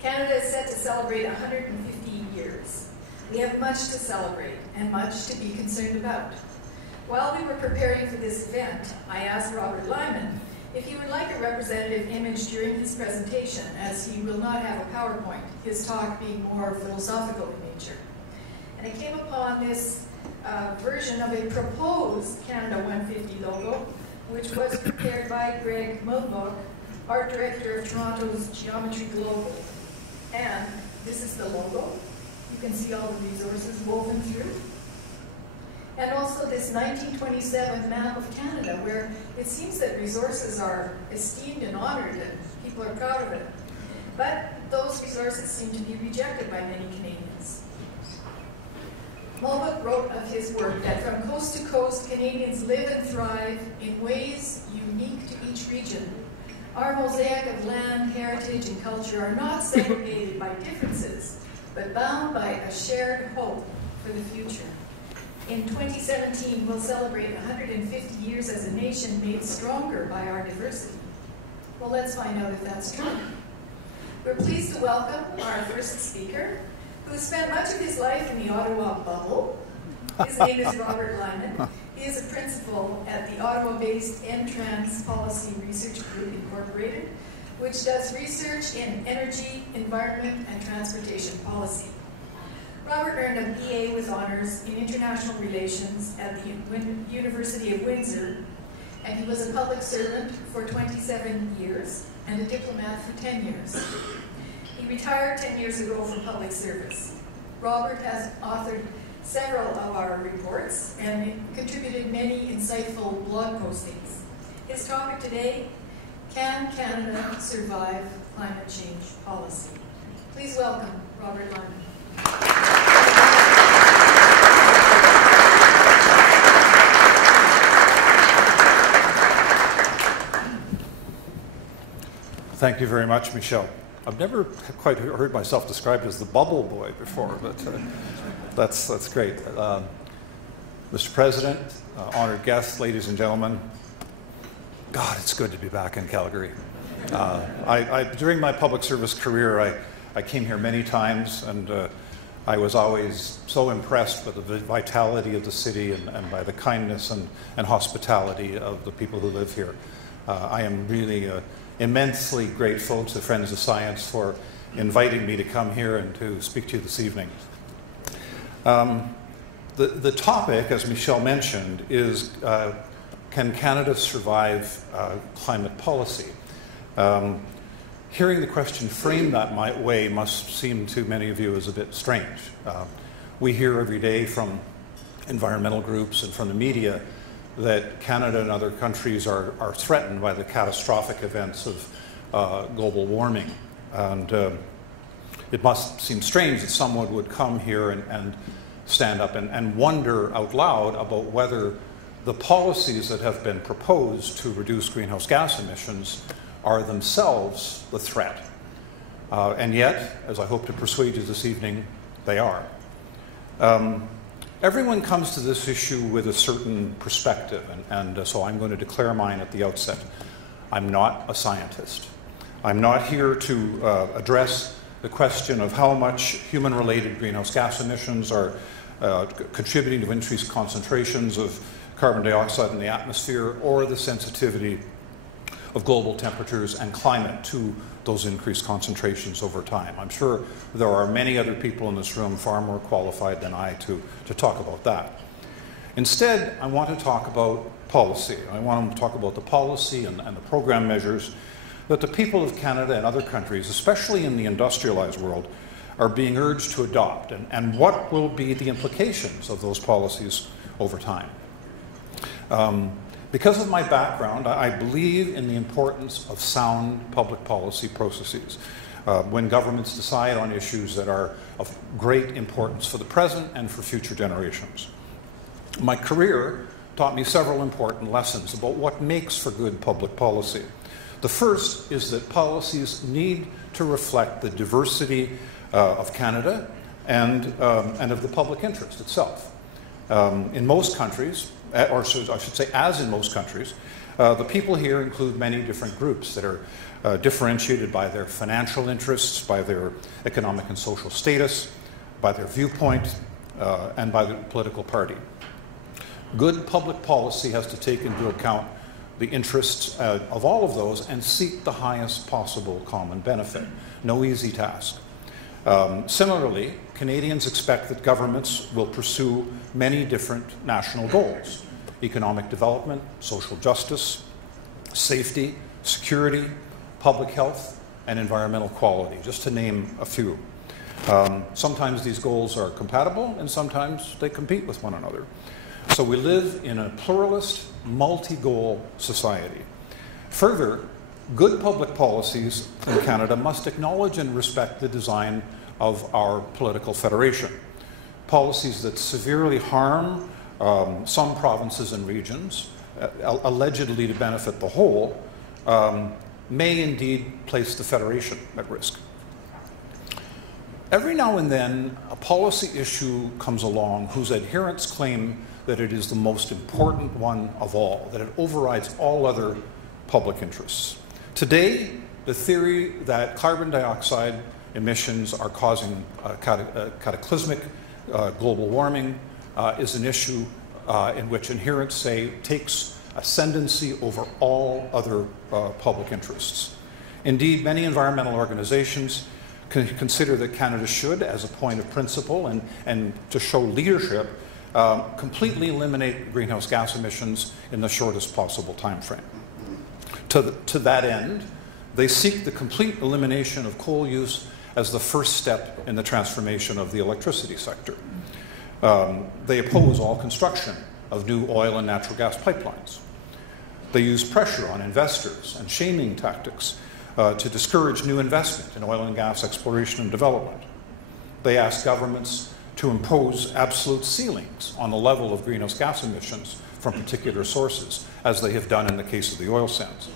Canada is set to celebrate 150 years. We have much to celebrate and much to be concerned about. While we were preparing for this event, I asked Robert Lyman if he would like a representative image during his presentation, as he will not have a PowerPoint, his talk being more philosophical in nature. And I came upon this version of a proposed Canada 150 logo, which was prepared by Greg Mulbach, art director of Toronto's Geometry Global. And this is the logo. You can see all the resources woven through. And also this 1927 map of Canada, where it seems that resources are esteemed and honored and people are proud of it. But those resources seem to be rejected by many Canadians. Mulbach wrote of his work that from coast to coast, Canadians live and thrive in ways unique to each region. Our mosaic of land, heritage, and culture are not segregated by differences, but bound by a shared hope for the future. In 2017, we'll celebrate 150 years as a nation made stronger by our diversity. Well, let's find out if that's true. We're pleased to welcome our first speaker, who spent much of his life in the Ottawa bubble. His name is Robert Lyman. He is a principal at the Ottawa-based Entrance Policy Research Group Incorporated, which does research in energy, environment, and transportation policy. Robert earned a BA with honors in international relations at the University of Windsor, and he was a public servant for 27 years and a diplomat for 10 years. He retired 10 years ago from public service. Robert has authored several of our reports and contributed many insightful blog postings. His topic today, Can Canada Survive Climate Change Policy? Please welcome Robert Lyman. Thank you very much, Michelle. I've never quite heard myself described as the bubble boy before, but that's great. Mr. President, honored guests, ladies and gentlemen, God, it's good to be back in Calgary. During my public service career, I came here many times, and I was always so impressed with the vitality of the city and by the kindness and hospitality of the people who live here. I am really immensely grateful to Friends of Science for inviting me to come here and to speak to you this evening. The topic, as Michelle mentioned, is can Canada survive climate policy? Hearing the question framed that way must seem to many of you as a bit strange. We hear every day from environmental groups and from the media that Canada and other countries are threatened by the catastrophic events of global warming. And it must seem strange that someone would come here and stand up and wonder out loud about whether the policies that have been proposed to reduce greenhouse gas emissions are themselves the threat. And yet, as I hope to persuade you this evening, they are. Everyone comes to this issue with a certain perspective, and so I'm going to declare mine at the outset. I'm not a scientist. I'm not here to address the question of how much human-related greenhouse gas emissions are contributing to increased concentrations of carbon dioxide in the atmosphere, or the sensitivity of global temperatures and climate to those increased concentrations over time. I'm sure there are many other people in this room far more qualified than I to talk about that. Instead, I want to talk about policy. I want to talk about the policy and the program measures that the people of Canada and other countries, especially in the industrialized world, are being urged to adopt, and what will be the implications of those policies over time. Because of my background, I believe in the importance of sound public policy processes when governments decide on issues that are of great importance for the present and for future generations. My career taught me several important lessons about what makes for good public policy. The first is that policies need to reflect the diversity of Canada and of the public interest itself. In most countries, or I should say as in most countries, The people here include many different groups that are differentiated by their financial interests, by their economic and social status, by their viewpoint, and by their political party. Good public policy has to take into account the interests of all of those and seek the highest possible common benefit. No easy task. Similarly, Canadians expect that governments will pursue many different national goals: economic development, social justice, safety, security, public health, and environmental quality, just to name a few. Sometimes these goals are compatible, and sometimes they compete with one another. So we live in a pluralist, multi-goal society. Further, good public policies in Canada must acknowledge and respect the design of our political federation. Policies that severely harm some provinces and regions, allegedly to benefit the whole, may indeed place the federation at risk. Every now and then, a policy issue comes along whose adherents claim that it is the most important one of all, that it overrides all other public interests. Today, the theory that carbon dioxide emissions are causing cataclysmic global warming is an issue in which adherents say takes ascendancy over all other public interests. Indeed, many environmental organizations consider that Canada should, as a point of principle and to show leadership, completely eliminate greenhouse gas emissions in the shortest possible time frame. To that end, they seek the complete elimination of coal use as the first step in the transformation of the electricity sector. They oppose all construction of new oil and natural gas pipelines. They use pressure on investors and shaming tactics to discourage new investment in oil and gas exploration and development. They ask governments to impose absolute ceilings on the level of greenhouse gas emissions from particular sources, as they have done in the case of the oil sands.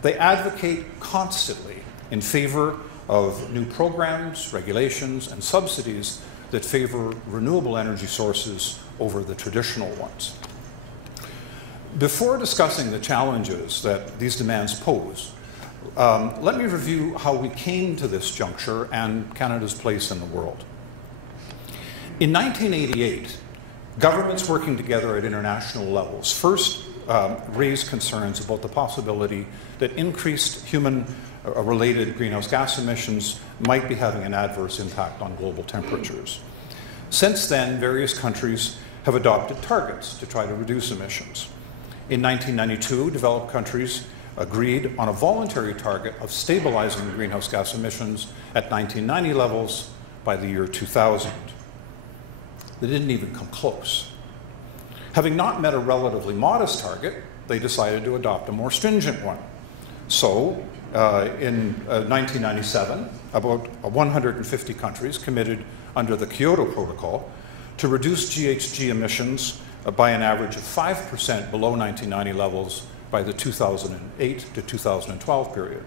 They advocate constantly in favor of new programs, regulations, and subsidies that favor renewable energy sources over the traditional ones. Before discussing the challenges that these demands pose, let me review how we came to this juncture and Canada's place in the world. In 1988, governments working together at international levels first raised concerns about the possibility that increased human-related greenhouse gas emissions might be having an adverse impact on global temperatures. Since then, various countries have adopted targets to try to reduce emissions. In 1992, developed countries agreed on a voluntary target of stabilizing greenhouse gas emissions at 1990 levels by the year 2000. They didn't even come close. Having not met a relatively modest target, they decided to adopt a more stringent one. So, in 1997, about 150 countries committed under the Kyoto Protocol to reduce GHG emissions by an average of 5% below 1990 levels by the 2008 to 2012 period.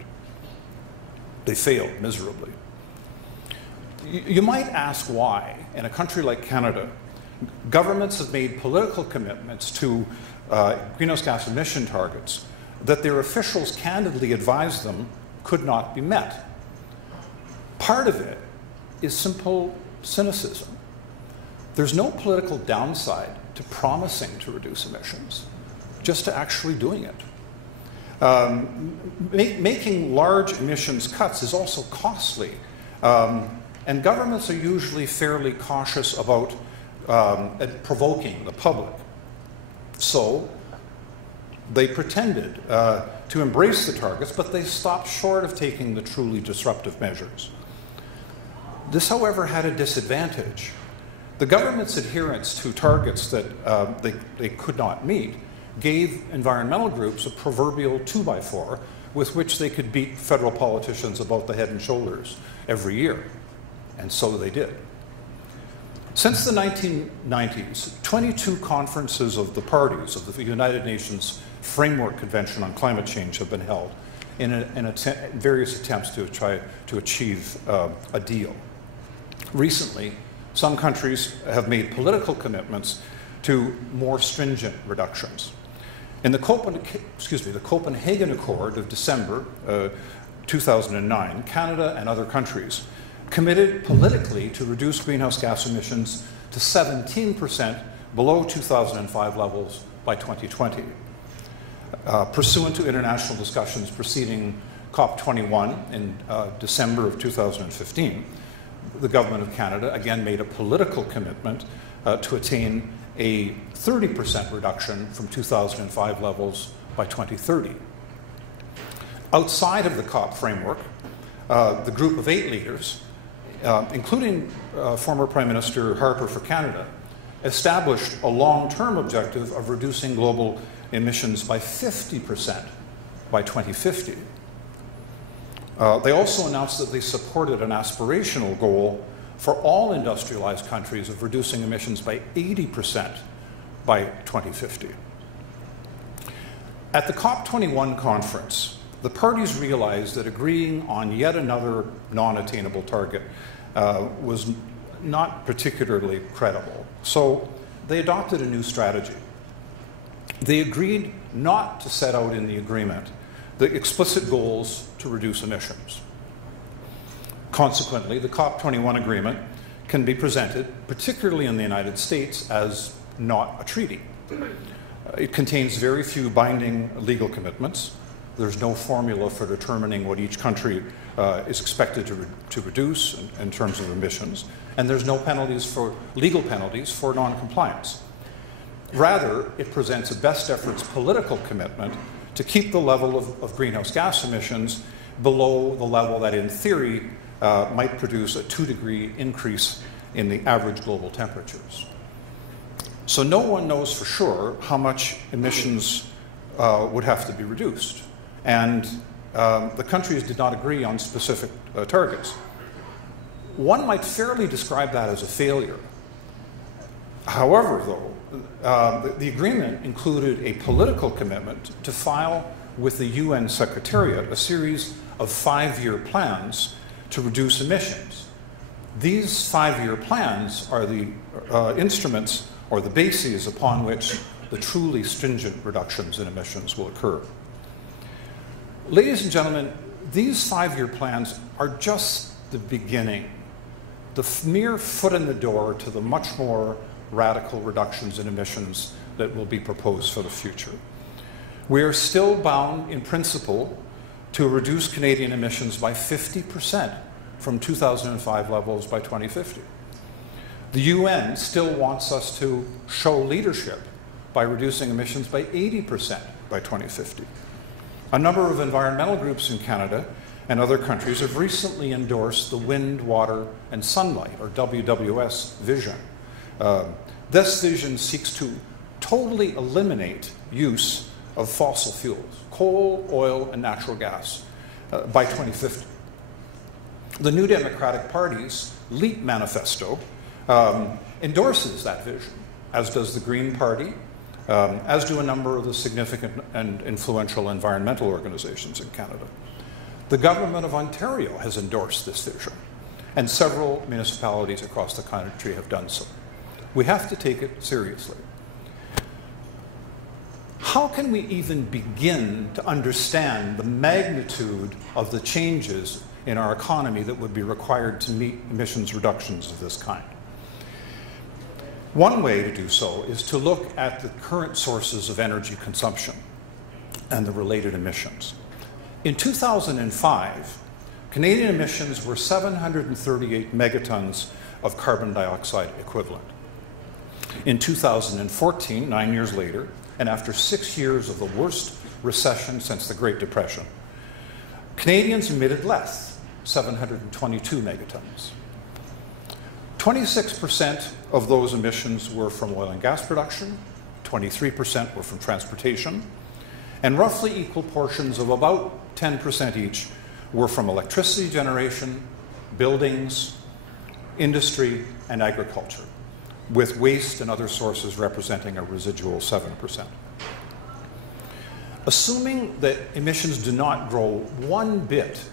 They failed miserably. You might ask why, in a country like Canada, governments have made political commitments to greenhouse gas emission targets that their officials candidly advised them could not be met. Part of it is simple cynicism. There's no political downside to promising to reduce emissions, just to actually doing it. Making large emissions cuts is also costly. And governments are usually fairly cautious about provoking the public. So they pretended to embrace the targets, but they stopped short of taking the truly disruptive measures. This, however, had a disadvantage. The government's adherence to targets that they could not meet gave environmental groups a proverbial 2x4 with which they could beat federal politicians about the head and shoulders every year. And so they did. Since the 1990s, 22 conferences of the parties of the United Nations Framework Convention on Climate Change have been held in various attempts to try to achieve a deal. Recently, some countries have made political commitments to more stringent reductions. In the Copenhagen Accord of December 2009, Canada and other countries committed politically to reduce greenhouse gas emissions to 17% below 2005 levels by 2020. Pursuant to international discussions preceding COP21 in December of 2015, the Government of Canada again made a political commitment to attain a 30% reduction from 2005 levels by 2030. Outside of the COP framework, the group of 8 leaders, including former Prime Minister Harper for Canada, established a long-term objective of reducing global emissions by 50% by 2050. They also announced that they supported an aspirational goal for all industrialized countries of reducing emissions by 80% by 2050. At the COP21 conference, the parties realized that agreeing on yet another non-attainable target was not particularly credible. So they adopted a new strategy. They agreed not to set out in the agreement the explicit goals to reduce emissions. Consequently, the COP21 agreement can be presented, particularly in the United States, as not a treaty. It contains very few binding legal commitments. There's no formula for determining what each country is expected to reduce in terms of emissions, and there's no legal penalties for non-compliance. Rather, it presents a best efforts political commitment to keep the level of greenhouse gas emissions below the level that, in theory, might produce a 2-degree increase in the average global temperatures. So no one knows for sure how much emissions would have to be reduced. And the countries did not agree on specific targets. One might fairly describe that as a failure. However, though, the agreement included a political commitment to file with the UN Secretariat a series of 5-year plans to reduce emissions. These 5-year plans are the instruments or the bases upon which the truly stringent reductions in emissions will occur. Ladies and gentlemen, these 5-year plans are just the beginning, the mere foot in the door to the much more radical reductions in emissions that will be proposed for the future. We are still bound in principle to reduce Canadian emissions by 50% from 2005 levels by 2050. The UN still wants us to show leadership by reducing emissions by 80% by 2050. A number of environmental groups in Canada and other countries have recently endorsed the Wind, Water, and Sunlight, or WWS, vision. This vision seeks to totally eliminate use of fossil fuels, coal, oil, and natural gas, by 2050. The New Democratic Party's LEAP manifesto endorses that vision, as does the Green Party, as do a number of the significant and influential environmental organizations in Canada. The Government of Ontario has endorsed this vision, and several municipalities across the country have done so. We have to take it seriously. How can we even begin to understand the magnitude of the changes in our economy that would be required to meet emissions reductions of this kind? One way to do so is to look at the current sources of energy consumption and the related emissions. In 2005, Canadian emissions were 738 megatons of carbon dioxide equivalent. In 2014, 9 years later, and after 6 years of the worst recession since the Great Depression, Canadians emitted less, 722 megatons. 26% of those emissions were from oil and gas production, 23% were from transportation, and roughly equal portions of about 10% each were from electricity generation, buildings, industry, and agriculture, with waste and other sources representing a residual 7%. Assuming that emissions do not grow one bit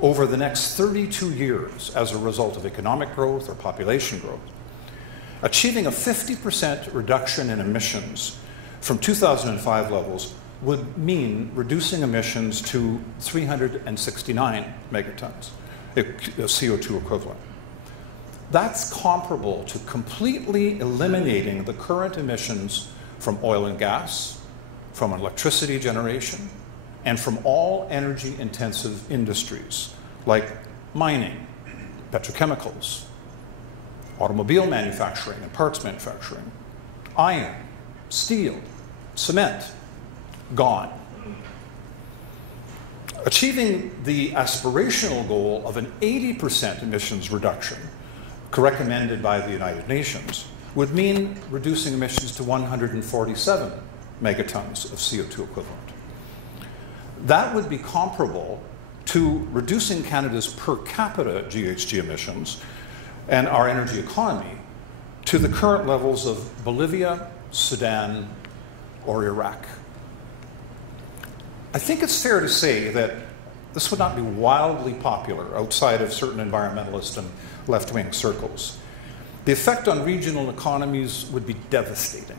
over the next 32 years as a result of economic growth or population growth, achieving a 50% reduction in emissions from 2005 levels would mean reducing emissions to 369 megatons of CO2 equivalent. That's comparable to completely eliminating the current emissions from oil and gas, from electricity generation, and from all energy-intensive industries like mining, petrochemicals, automobile manufacturing and parts manufacturing, iron, steel, cement, gone. Achieving the aspirational goal of an 80% emissions reduction, recommended by the United Nations, would mean reducing emissions to 147 megatons of CO2 equivalent. That would be comparable to reducing Canada's per capita GHG emissions and our energy economy to the current levels of Bolivia, Sudan, or Iraq. I think it's fair to say that this would not be wildly popular outside of certain environmentalist and left-wing circles. The effect on regional economies would be devastating.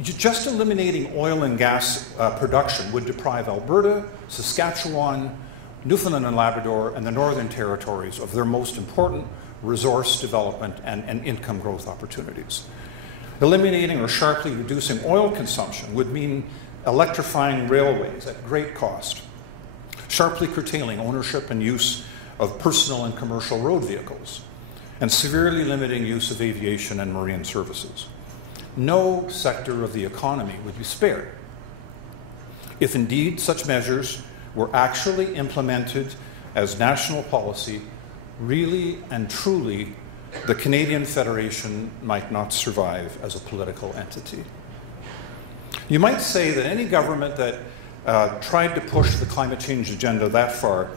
Just eliminating oil and gas production would deprive Alberta, Saskatchewan, Newfoundland and Labrador, and the Northern Territories of their most important resource development and income growth opportunities. Eliminating or sharply reducing oil consumption would mean electrifying railways at great cost, sharply curtailing ownership and use of personal and commercial road vehicles, and severely limiting use of aviation and marine services. No sector of the economy would be spared. If indeed such measures were actually implemented as national policy, really and truly, the Canadian Federation might not survive as a political entity. You might say that any government that tried to push the climate change agenda that far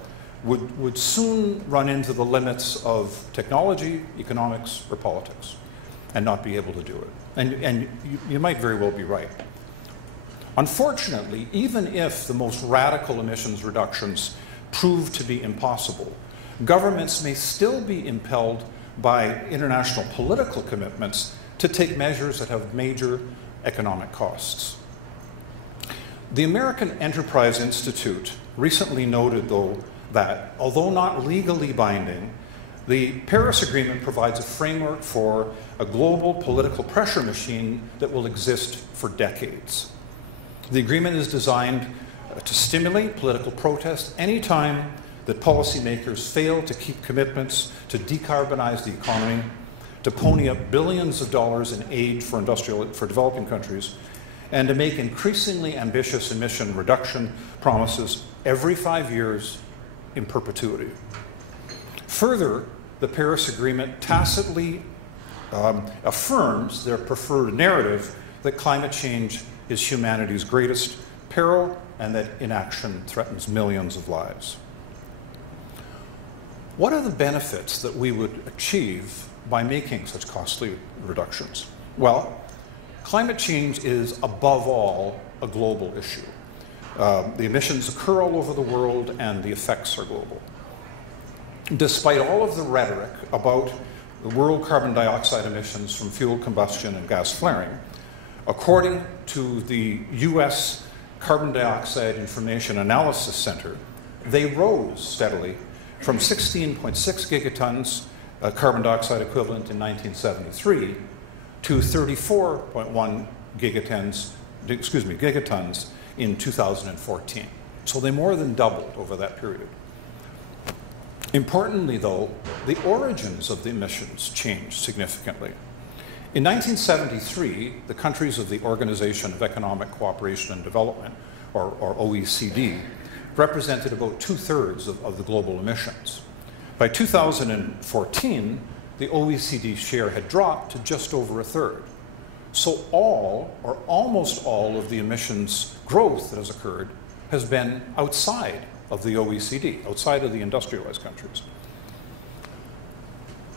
would soon run into the limits of technology, economics, or politics, and not be able to do it. And you might very well be right. Unfortunately, even if the most radical emissions reductions prove to be impossible, governments may still be impelled by international political commitments to take measures that have major economic costs. The American Enterprise Institute recently noted, though, that although not legally binding, the Paris Agreement provides a framework for a global political pressure machine that will exist for decades. The agreement is designed to stimulate political protest any time that policymakers fail to keep commitments to decarbonize the economy, to pony up billions of dollars in aid for developing countries, and to make increasingly ambitious emission reduction promises every 5 years in perpetuity. Further, the Paris Agreement tacitly affirms their preferred narrative that climate change is humanity's greatest peril and that inaction threatens millions of lives. What are the benefits that we would achieve by making such costly reductions? Well, climate change is above all a global issue. The emissions occur all over the world and the effects are global. Despite all of the rhetoric about the world carbon dioxide emissions from fuel combustion and gas flaring, according to the US Carbon Dioxide Information Analysis Center, they rose steadily from 16.6 gigatons carbon dioxide equivalent in 1973 to 34.1 gigatons in 2014. So they more than doubled over that period. Importantly, though, the origins of the emissions changed significantly. In 1973, the countries of the Organization of Economic Cooperation and Development, or OECD, represented about 2/3 of the global emissions. By 2014, the OECD share had dropped to just over 1/3. So all, or almost all, of the emissions growth that has occurred has been outside of the OECD, outside of the industrialized countries.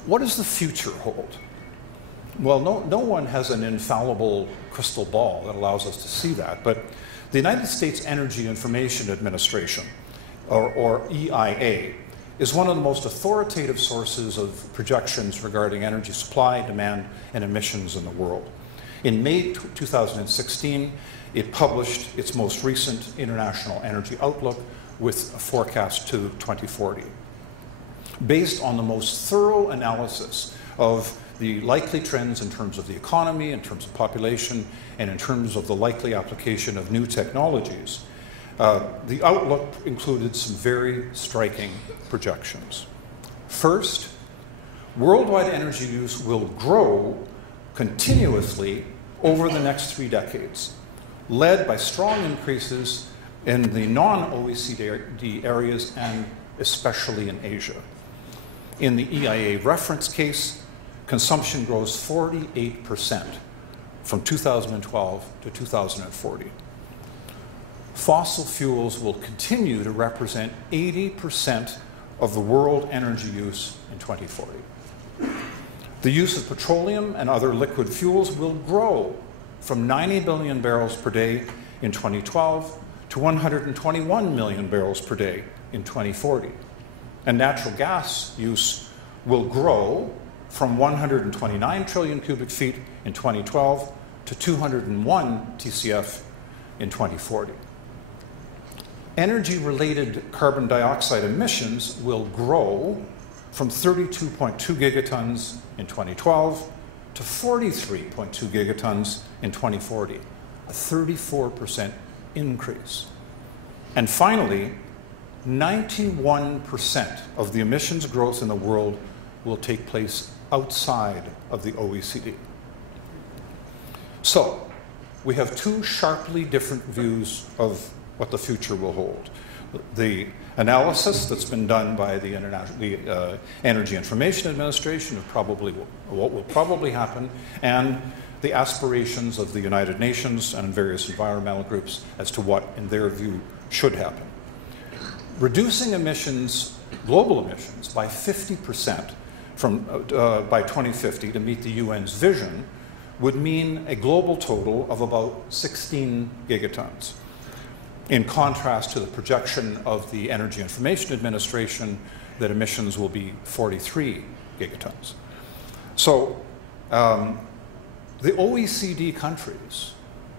What does the future hold? Well, no one has an infallible crystal ball that allows us to see that, but the United States Energy Information Administration, or EIA, is one of the most authoritative sources of projections regarding energy supply, demand, and emissions in the world. In May 2016, it published its most recent International Energy Outlook with a forecast to 2040. Based on the most thorough analysis of the likely trends in terms of the economy, in terms of population, and in terms of the likely application of new technologies, the outlook included some very striking projections. First, worldwide energy use will grow continuously over the next 3 decades, led by strong increases in the non-OECD areas and especially in Asia. In the EIA reference case, consumption grows 48% from 2012 to 2040. Fossil fuels will continue to represent 80% of the world energy use in 2040. The use of petroleum and other liquid fuels will grow from 90 billion barrels per day in 2012 to 121 million barrels per day in 2040. And natural gas use will grow from 129 trillion cubic feet in 2012 to 201 TCF in 2040. Energy-related carbon dioxide emissions will grow from 32.2 gigatons in 2012 to 43.2 gigatons in 2040, a 34% increase. And finally, 91% of the emissions growth in the world will take place outside of the OECD. So, we have 2 sharply different views of what the future will hold. The analysis that's been done by the Energy Information Administration of what will probably happen, and the aspirations of the United Nations and various environmental groups as to what, in their view, should happen. Reducing emissions, global emissions, by 50% by 2050 to meet the UN's vision would mean a global total of about 16 gigatons. In contrast to the projection of the Energy Information Administration that emissions will be 43 gigatons. So the OECD countries,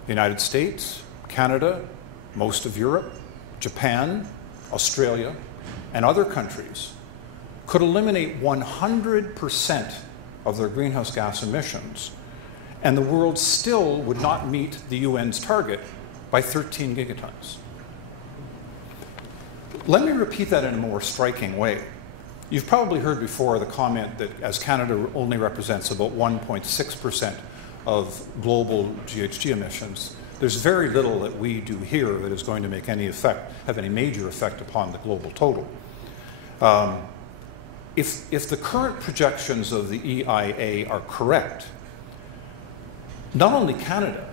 the United States, Canada, most of Europe, Japan, Australia, and other countries could eliminate 100% of their greenhouse gas emissions, and the world still would not meet the UN's target by 13 gigatons. Let me repeat that in a more striking way. You've probably heard before the comment that as Canada only represents about 1.6% of global GHG emissions, there's very little that we do here that is going to make any effect, have any major effect upon the global total. If the current projections of the EIA are correct, not only Canada,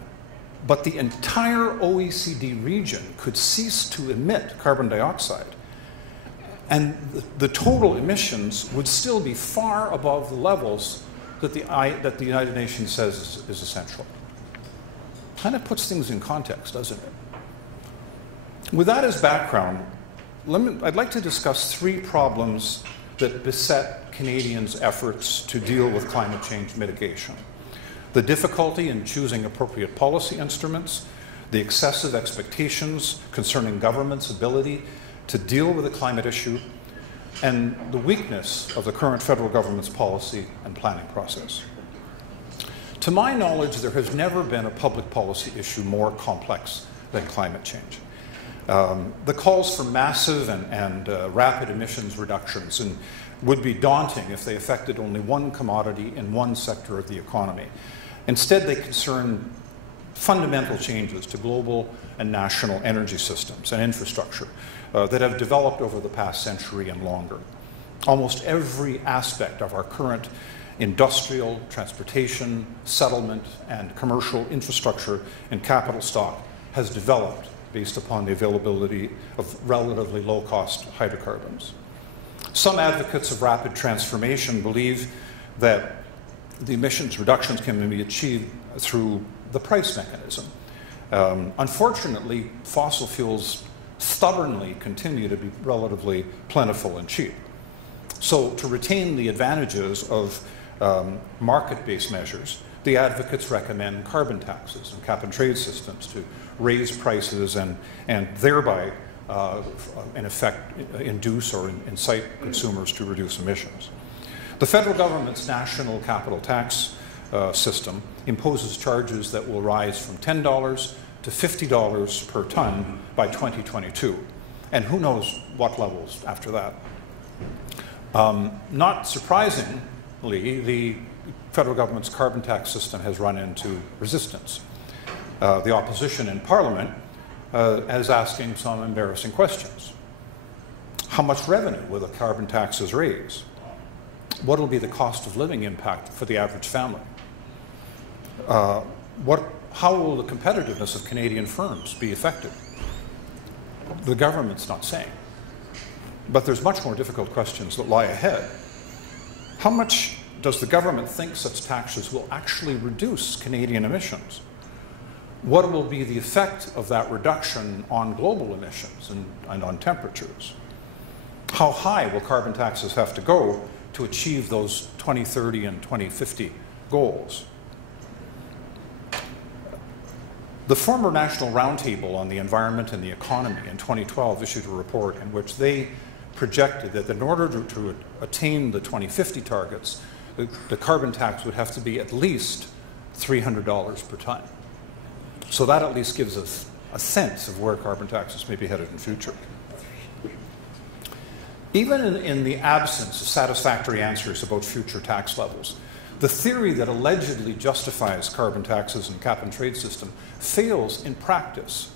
but the entire OECD region could cease to emit carbon dioxide, and the total emissions would still be far above the levels that the United Nations says is essential. Kind of puts things in context, doesn't it? With that as background, I'd like to discuss 3 problems that beset Canadians' efforts to deal with climate change mitigation. The difficulty in choosing appropriate policy instruments, the excessive expectations concerning government's ability to deal with the climate issue, and the weakness of the current federal government's policy and planning process. To my knowledge, there has never been a public policy issue more complex than climate change. The calls for massive and rapid emissions reductions would be daunting if they affected only one commodity in one sector of the economy. Instead, they concern fundamental changes to global and national energy systems and infrastructure that have developed over the past century and longer. Almost every aspect of our current industrial, transportation, settlement, and commercial infrastructure and capital stock has developed based upon the availability of relatively low-cost hydrocarbons. Some advocates of rapid transformation believe that the emissions reductions can be achieved through the price mechanism. Unfortunately, fossil fuels stubbornly continue to be relatively plentiful and cheap. So to retain the advantages of market-based measures, the advocates recommend carbon taxes and cap-and-trade systems to raise prices and thereby, in effect, induce or incite consumers to reduce emissions. The federal government's national capital tax system imposes charges that will rise from $10 to $50 per ton by 2022, and who knows what levels after that. Not surprisingly, the federal government's carbon tax system has run into resistance. The opposition in Parliament is asking some embarrassing questions. How much revenue will the carbon taxes raise? What will be the cost of living impact for the average family? How will the competitiveness of Canadian firms be affected? The government's not saying. But there's much more difficult questions that lie ahead. How much does the government think such taxes will actually reduce Canadian emissions? What will be the effect of that reduction on global emissions and on temperatures? How high will carbon taxes have to go to achieve those 2030 and 2050 goals? The former National Roundtable on the Environment and the Economy in 2012 issued a report in which they projected that in order to attain the 2050 targets, the carbon tax would have to be at least $300 per ton. So that at least gives us a sense of where carbon taxes may be headed in future. Even in the absence of satisfactory answers about future tax levels, the theory that allegedly justifies carbon taxes and cap-and-trade system fails in practice.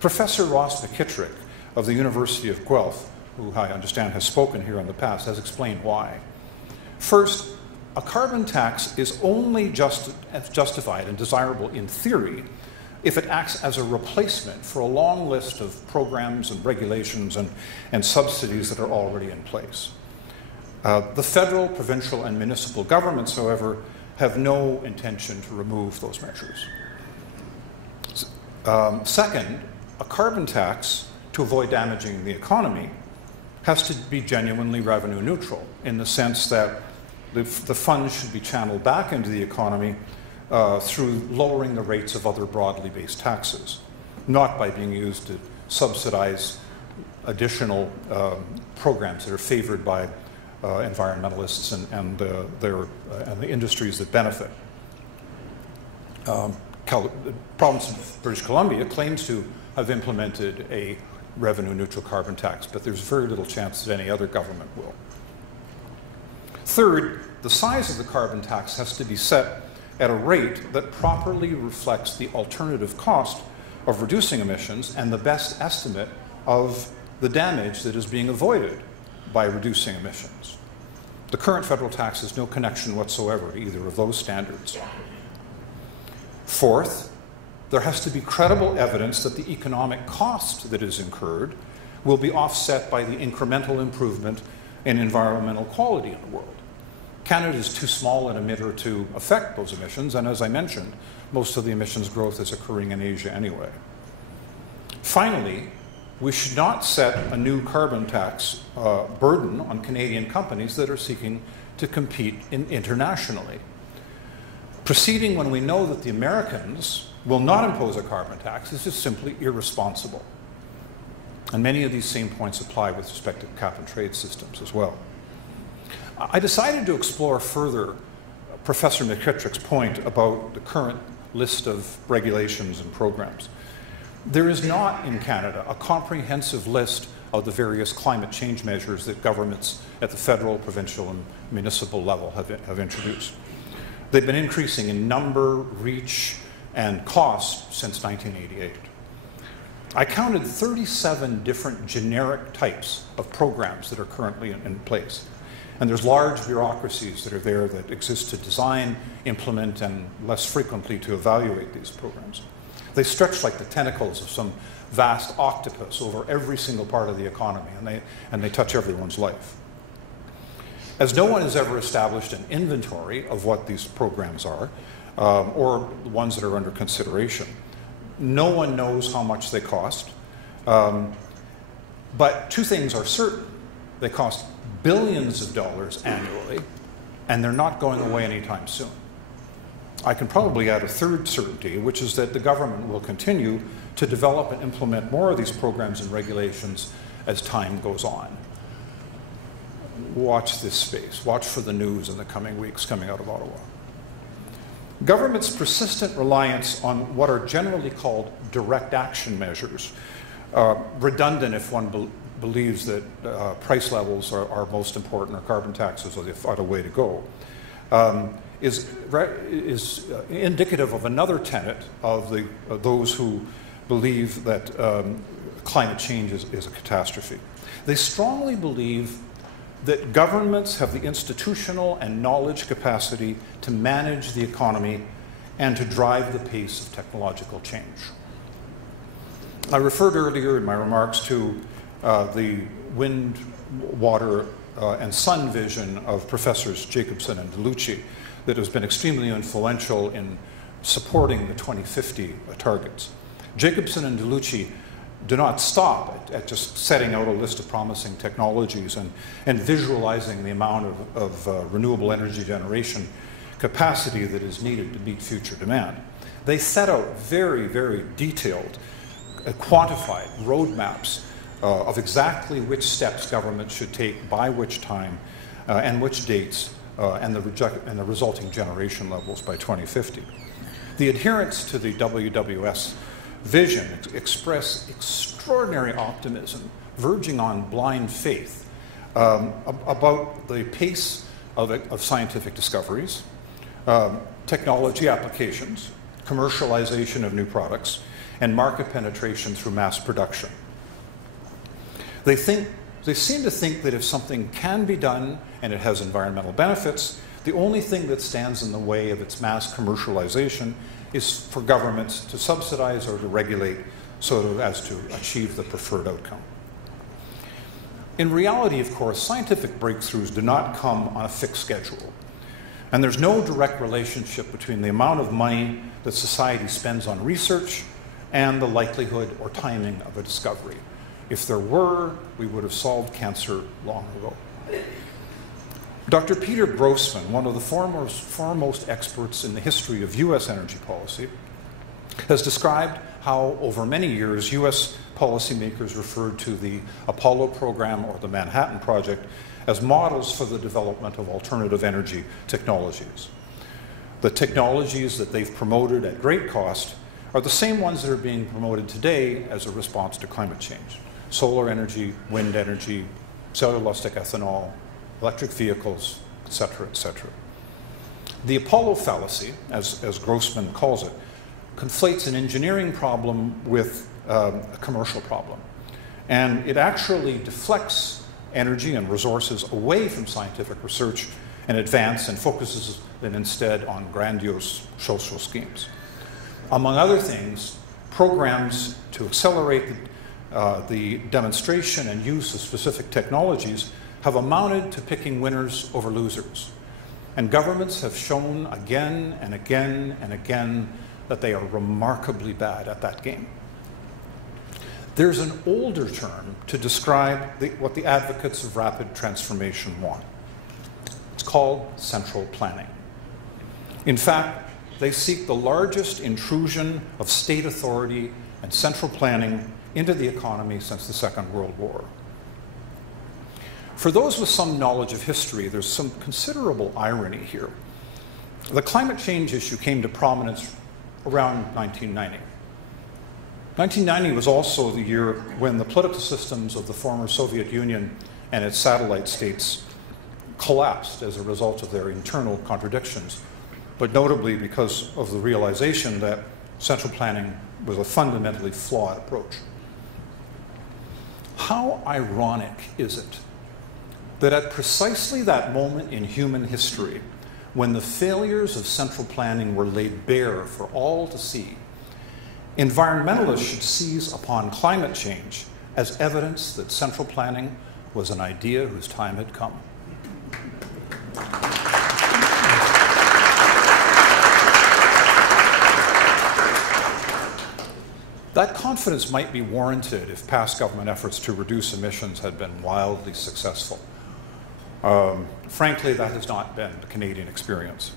Professor Ross McKittrick of the University of Guelph, who I understand has spoken here in the past, has explained why. First, a carbon tax is only justified and desirable in theory if it acts as a replacement for a long list of programs and regulations and subsidies that are already in place. The federal, provincial, and municipal governments, however, have no intention to remove those measures. Second, a carbon tax, to avoid damaging the economy, has to be genuinely revenue neutral in the sense that the funds should be channeled back into the economy through lowering the rates of other broadly based taxes, not by being used to subsidize additional programs that are favored by environmentalists and the industries that benefit. The province of British Columbia claims to have implemented a revenue-neutral carbon tax, but there's very little chance that any other government will. Third, the size of the carbon tax has to be set at a rate that properly reflects the alternative cost of reducing emissions and the best estimate of the damage that is being avoided by reducing emissions. The current federal tax has no connection whatsoever to either of those standards. Fourth, there has to be credible evidence that the economic cost that is incurred will be offset by the incremental improvement in environmental quality in the world. Canada is too small an emitter to affect those emissions, and as I mentioned, most of the emissions growth is occurring in Asia anyway. Finally, we should not set a new carbon tax burden on Canadian companies that are seeking to compete internationally. Proceeding when we know that the Americans will not impose a carbon tax is just simply irresponsible. And many of these same points apply with respect to cap-and-trade systems as well. I decided to explore further Professor McKittrick's point about the current list of regulations and programs. There is not in Canada a comprehensive list of the various climate change measures that governments at the federal, provincial, and municipal level have introduced. They've been increasing in number, reach, and cost since 1988. I counted 37 different generic types of programs that are currently in place. And there's large bureaucracies that are there that exist to design, implement, and less frequently to evaluate these programs. They stretch like the tentacles of some vast octopus over every single part of the economy, and they touch everyone's life. As no one has ever established an inventory of what these programs are, or the ones that are under consideration, no one knows how much they cost. But two things are certain. They cost billions of dollars annually, and they're not going away anytime soon. I can probably add a third certainty, which is that the government will continue to develop and implement more of these programs and regulations as time goes on. Watch this space. Watch for the news in the coming weeks coming out of Ottawa. Government's persistent reliance on what are generally called direct action measures, redundant if one believes that price levels are most important or carbon taxes are the way to go, is indicative of another tenet of those who believe that climate change is a catastrophe. They strongly believe that governments have the institutional and knowledge capacity to manage the economy and to drive the pace of technological change. I referred earlier in my remarks to the wind, water, and sun vision of Professors Jacobson and DeLucci that has been extremely influential in supporting the 2050 targets. Jacobson and DeLucci do not stop at just setting out a list of promising technologies and visualizing the amount of renewable energy generation capacity that is needed to meet future demand. They set out very, very detailed, quantified roadmaps of exactly which steps government should take by which time and which dates and the resulting generation levels by 2050. The adherents to the WWS vision express extraordinary optimism, verging on blind faith, about the pace of scientific discoveries, technology applications, commercialization of new products, and market penetration through mass production. They seem to think that if something can be done and it has environmental benefits, the only thing that stands in the way of its mass commercialization is for governments to subsidize or to regulate so as to achieve the preferred outcome. In reality, of course, scientific breakthroughs do not come on a fixed schedule. And there's no direct relationship between the amount of money that society spends on research and the likelihood or timing of a discovery. If there were, we would have solved cancer long ago. Dr. Peter Grossman, one of the foremost experts in the history of US energy policy, has described how over many years US policymakers referred to the Apollo program or the Manhattan Project as models for the development of alternative energy technologies. The technologies that they've promoted at great cost are the same ones that are being promoted today as a response to climate change. Solar energy, wind energy, cellulosic ethanol, electric vehicles, et cetera, et cetera. The Apollo fallacy, as Grossman calls it, conflates an engineering problem with a commercial problem. And it actually deflects energy and resources away from scientific research and advance and focuses them instead on grandiose social schemes. Among other things, programs to accelerate the demonstration and use of specific technologies have amounted to picking winners over losers. And governments have shown again and again and again that they are remarkably bad at that game. There's an older term to describe what the advocates of rapid transformation want. It's called central planning. In fact, they seek the largest intrusion of state authority and central planning into the economy since the Second World War. For those with some knowledge of history, there's some considerable irony here. The climate change issue came to prominence around 1990. 1990 was also the year when the political systems of the former Soviet Union and its satellite states collapsed as a result of their internal contradictions, but notably because of the realization that central planning was a fundamentally flawed approach. How ironic is it that at precisely that moment in human history, when the failures of central planning were laid bare for all to see, environmentalists should seize upon climate change as evidence that central planning was an idea whose time had come. That confidence might be warranted if past government efforts to reduce emissions had been wildly successful. Frankly, that has not been the Canadian experience.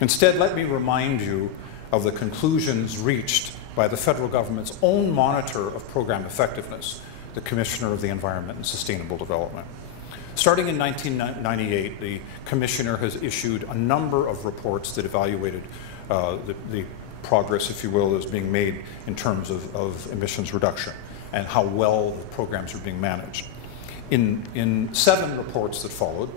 Instead, let me remind you of the conclusions reached by the federal government's own monitor of program effectiveness, the Commissioner of the Environment and Sustainable Development. Starting in 1998, the Commissioner has issued a number of reports that evaluated the progress, if you will, that is being made in terms of emissions reduction and how well the programs are being managed. In 7 reports that followed,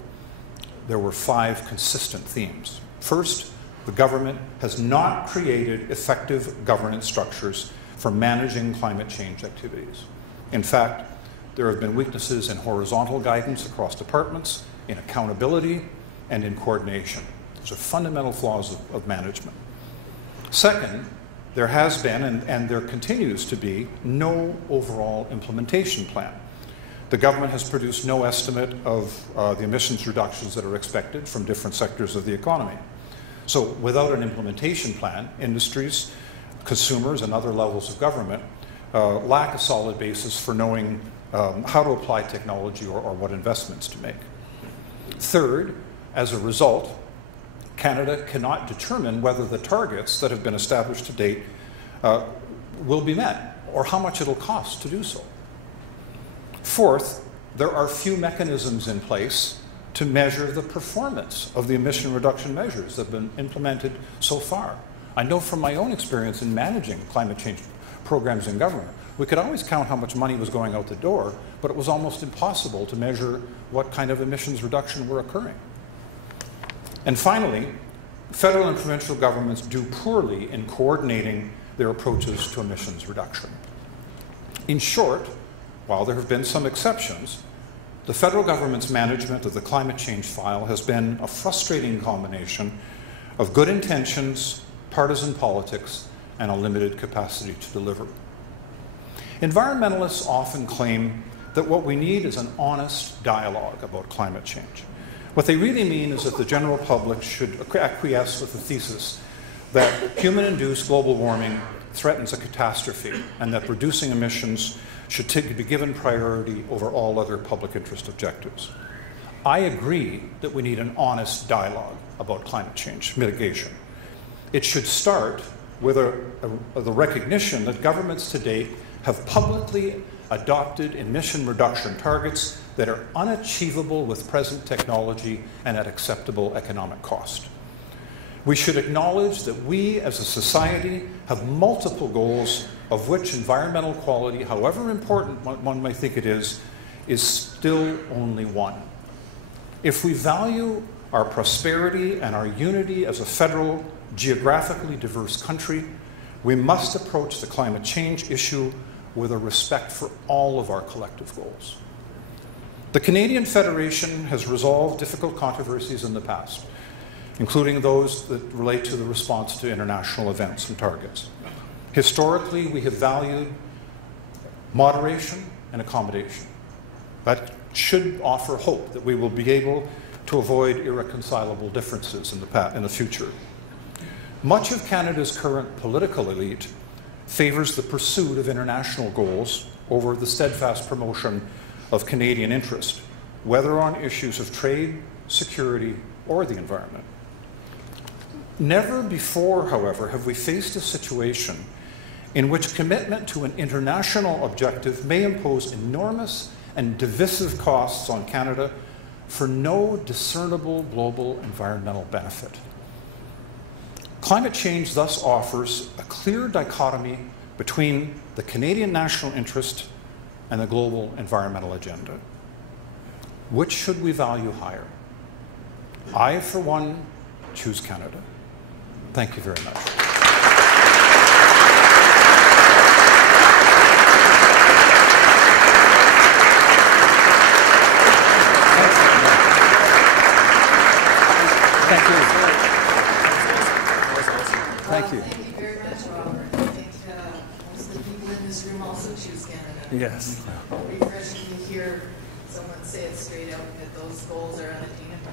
there were 5 consistent themes. First, the government has not created effective governance structures for managing climate change activities. In fact, there have been weaknesses in horizontal guidance across departments, in accountability, and in coordination. Those are fundamental flaws of management. Second, there has been, and there continues to be, no overall implementation plan. The government has produced no estimate of the emissions reductions that are expected from different sectors of the economy. So without an implementation plan, industries, consumers, and other levels of government lack a solid basis for knowing how to apply technology or what investments to make. Third, as a result, Canada cannot determine whether the targets that have been established to date will be met or how much it'll cost to do so. Fourth, there are few mechanisms in place to measure the performance of the emission reduction measures that have been implemented so far. I know from my own experience in managing climate change programs in government, we could always count how much money was going out the door, but it was almost impossible to measure what kind of emissions reduction were occurring. And finally, federal and provincial governments do poorly in coordinating their approaches to emissions reduction. In short, while there have been some exceptions, the federal government's management of the climate change file has been a frustrating combination of good intentions, partisan politics, and a limited capacity to deliver. Environmentalists often claim that what we need is an honest dialogue about climate change. What they really mean is that the general public should acquiesce with the thesis that human-induced global warming threatens a catastrophe and that reducing emissions should be given priority over all other public interest objectives. I agree that we need an honest dialogue about climate change mitigation. It should start with the recognition that governments to date have publicly adopted emission reduction targets that are unachievable with present technology and at acceptable economic cost. We should acknowledge that we as a society have multiple goals, of which environmental quality, however important one may think it is still only one. If we value our prosperity and our unity as a federal, geographically diverse country, we must approach the climate change issue with a respect for all of our collective goals. The Canadian Federation has resolved difficult controversies in the past, including those that relate to the response to international events and targets. Historically, we have valued moderation and accommodation. That should offer hope that we will be able to avoid irreconcilable differences in the future. Much of Canada's current political elite favors the pursuit of international goals over the steadfast promotion of Canadian interest, whether on issues of trade, security, or the environment. Never before, however, have we faced a situation in which commitment to an international objective may impose enormous and divisive costs on Canada for no discernible global environmental benefit. Climate change thus offers a clear dichotomy between the Canadian national interest and the global environmental agenda. Which should we value higher? I, for one, choose Canada. Thank you very much. Thank you. Thank you. Thank you very much, Robert. I think most of the people in this room also choose Canada. Yes. Refreshing to hear someone say it straight out that those goals are unattainable.